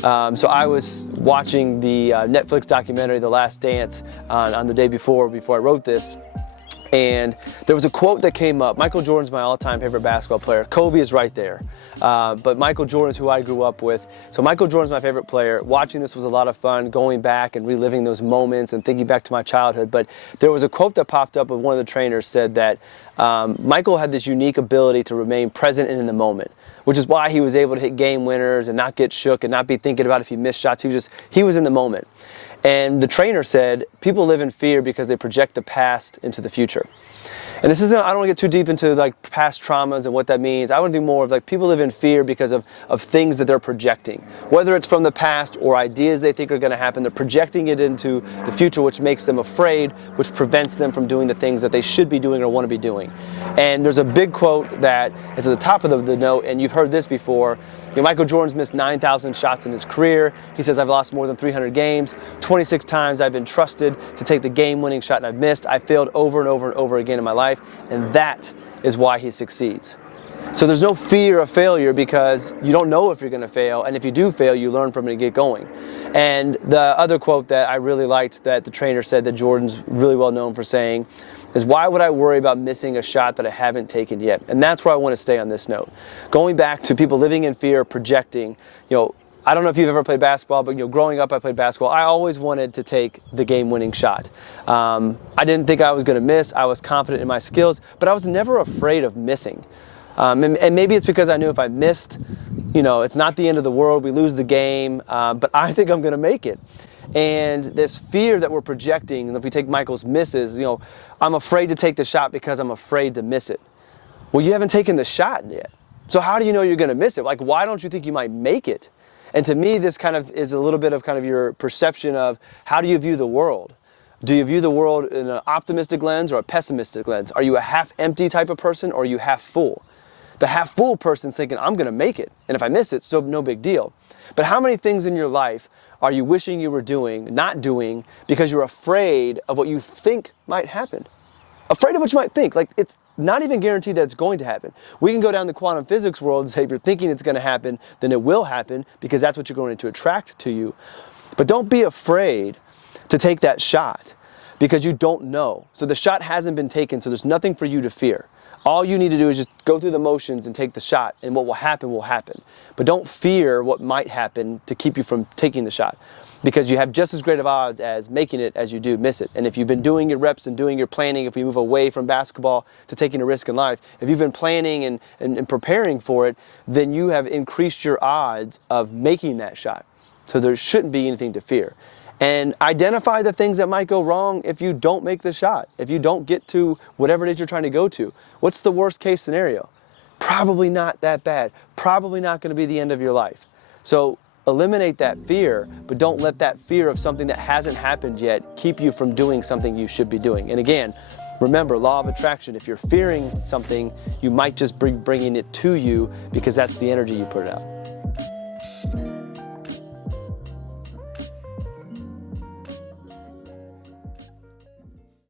So I was watching the Netflix documentary, The Last Dance, on the day before I wrote this. And there was a quote that came up. Michael Jordan's my all-time favorite basketball player. Kobe is right there. But Michael Jordan's who I grew up with. So Michael Jordan's my favorite player. Watching this was a lot of fun, going back and reliving those moments and thinking back to my childhood. But there was a quote that popped up when one of the trainers said that Michael had this unique ability to remain present and in the moment, which is why he was able to hit game winners and not get shook and not be thinking about if he missed shots. He was in the moment. And the trainer said, people live in fear because they project the past into the future. And this isn't, I don't want to get too deep into like past traumas and what that means. I want to be more of like people live in fear because of things that they're projecting. Whether it's from the past or ideas they think are going to happen, they're projecting it into the future, which makes them afraid, which prevents them from doing the things that they should be doing or want to be doing. And there's a big quote that is at the top of the note, and you've heard this before. Michael Jordan's missed 9,000 shots in his career. He says, I've lost more than 300 games. 26 times I've been trusted to take the game-winning shot and I've missed. I failed over and over and over again in my life, and that is why he succeeds. So there's no fear of failure because you don't know if you're going to fail, and if you do fail, you learn from it and get going. And the other quote that I really liked that the trainer said that Jordan's really well known for saying is, why would I worry about missing a shot that I haven't taken yet? And that's where I want to stay on this note. Going back to people living in fear, projecting, I don't know if you've ever played basketball, but growing up I played basketball. I always wanted to take the game-winning shot. I didn't think I was going to miss. I was confident in my skills, but I was never afraid of missing. And maybe it's because I knew if I missed, it's not the end of the world. We lose the game, but I think I'm going to make it. And this fear that we're projecting, and if we take Michael's misses, I'm afraid to take the shot because I'm afraid to miss it. Well, you haven't taken the shot yet. So how do you know you're going to miss it? Like, why don't you think you might make it? And to me, this kind of is a little bit of kind of your perception of how do you view the world? Do you view the world in an optimistic lens or a pessimistic lens? Are you a half-empty type of person or are you half-full? The half-full person's thinking, I'm going to make it. And if I miss it, so no big deal. But how many things in your life are you wishing you were doing, not doing, because you're afraid of what you think might happen? Afraid of what you might think. Like, it's not even guaranteed that it's going to happen. We can go down the quantum physics world and say if you're thinking it's going to happen, then it will happen because that's what you're going to attract to you. But don't be afraid to take that shot because you don't know. So the shot hasn't been taken, so there's nothing for you to fear. All you need to do is just go through the motions and take the shot, and what will happen will happen. But don't fear what might happen to keep you from taking the shot, because you have just as great of odds as making it as you do miss it. And if you've been doing your reps and doing your planning, if we move away from basketball to taking a risk in life, if you've been planning and preparing for it, then you have increased your odds of making that shot. So there shouldn't be anything to fear. And identify the things that might go wrong if you don't make the shot, if you don't get to whatever it is you're trying to go to. What's the worst case scenario? Probably not that bad. Probably not going to be the end of your life. So eliminate that fear, but don't let that fear of something that hasn't happened yet keep you from doing something you should be doing. And again, remember, law of attraction. If you're fearing something, you might just be bringing it to you because that's the energy you put out.